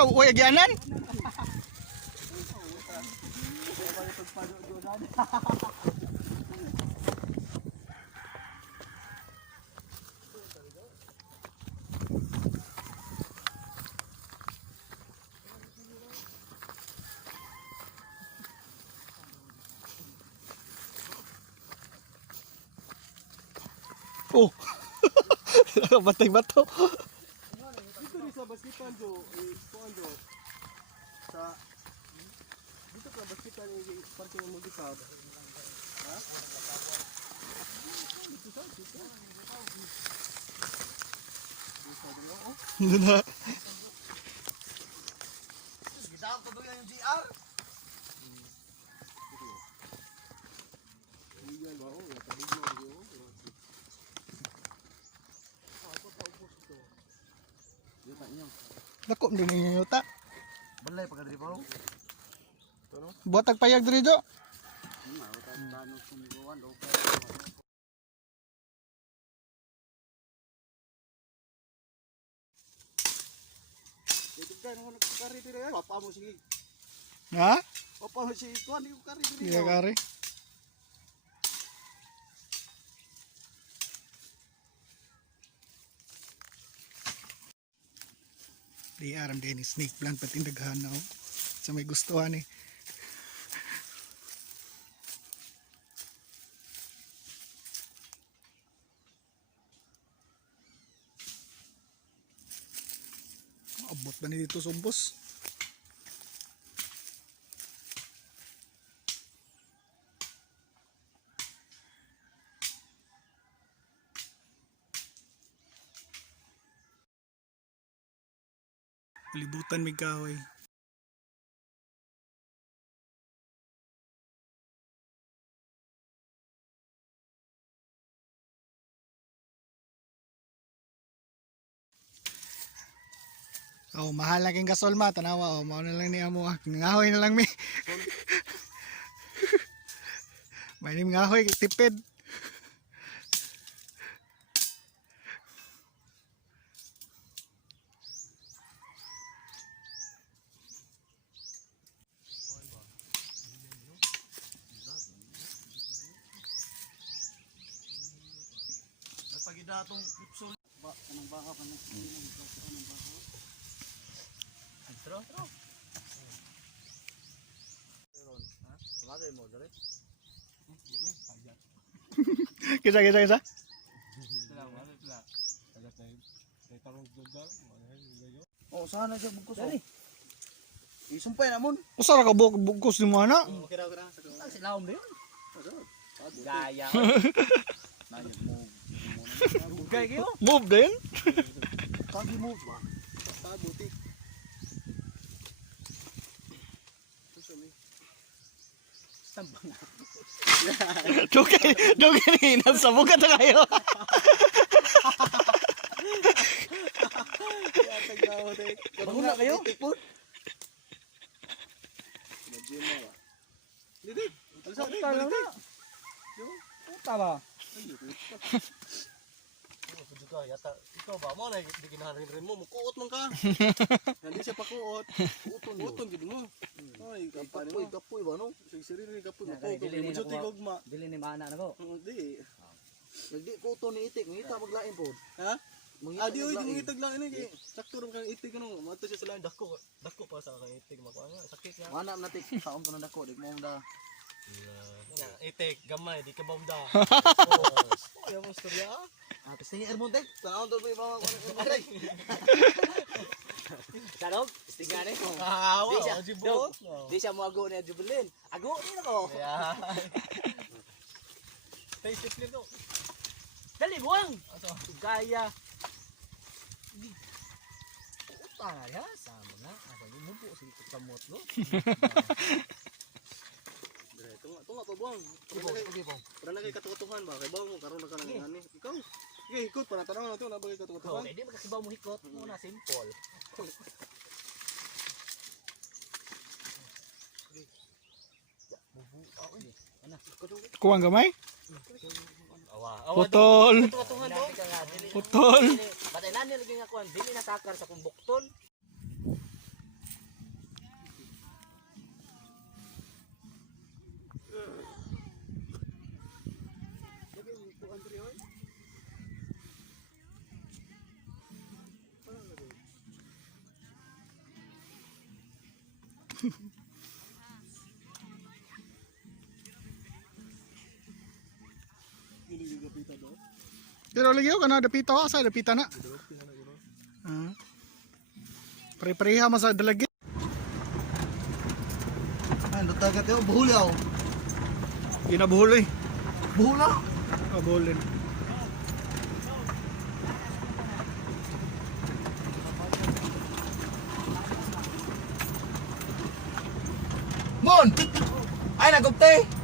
Sa uy agyanan. Oh. Batay bato. Dito rin sa baskitan do, kuan do. Sa dito ka baskitan yung parke ng Mugisab. Ha? Na. Gidaw ko do yung GR. Iyan ba oh, tahigno do. Dako din ninyo yuta. Balay pagka diri pa. Buhat payag diri jo. Tigdan mo nagkari diri ay papa mo sige. Ha? Papa mo sige kuan di ko kari diri. Iya kare. Di aram din snake plant pati daghan na oh. Sa may gustuhan eh. Abot ba ni dito sumpos? Libutan may kahoy. Oh, mahal na king gasol ma, tanawa oh, mao na lang ni amo ah. Ngahoy na lang mi. May nim ngahoy tipid. Pagidatong ipsul ba kanang baka pa ng baka. Tro. Ron, ha? Bagay mo dire. Kisa. Oh, sana siya bugkos. Dali. Isumpay namon. Usa ra ka bugkos ni mo ana? Kira. Silawom ba yun? Gaya. Nanya mo. Gaya kayo? Move din. Kagi move ba? Buti. Stambang. Dugay ni nasa buka ta kayo. Baguna kayo? Didi. Puta ba? Yata ikaw ba mo na di ginaharin rin mo mukuot man ka. Hindi siya pakuot. Uton gid mo. Ay kapoy ba no? Siri ni kapoy mo. Mo tigogma. Dili ni mana nako. Di. Nagdi ko to ni itik, ngita maglain pod. Ha? Di oy gitag lang ini kay sakto ron kang itik ano. Mato siya sa lain dako pa sa kang itik makuha nga sakit nga. Mana na tik kaon to na dako, dik mo da. Itik gamay di ka bawda. Oh, yung storya. Ah, pasti ni Ermontek, taon to ba ba ko. Sarong, istingane ko. Awa, jibo. Di siya mo ago ni Jubelin. Ago ni nako. Yeah. Taste it nito. Dali buang. Gaya. Uta na ya, sama na. Ako ni mo po sige kamot lo. Dire, tunga pa buang. Okay po. Para na kay katutuhan ba? Kay bawang karon na ka nang ani. Ikaw. Sige, ikot para tanaw nato na bagay katutuhan. Okay, di magkasibaw mo hikot. Muna simple. Kuwang gamay? Awa. Putol. Tutungan do. Putol. Patay na nilagay nga kuan, dili na sakar sa kumbukton. Gapita daw. Pero lagi ka na dapita ka sa dapita na. Ah. Pre-preha man sa dalagi. Ay, natagat kayo, buhuli ako. Ginabuhol eh. Buhula? Abulin. Mon! Ay, nagupte!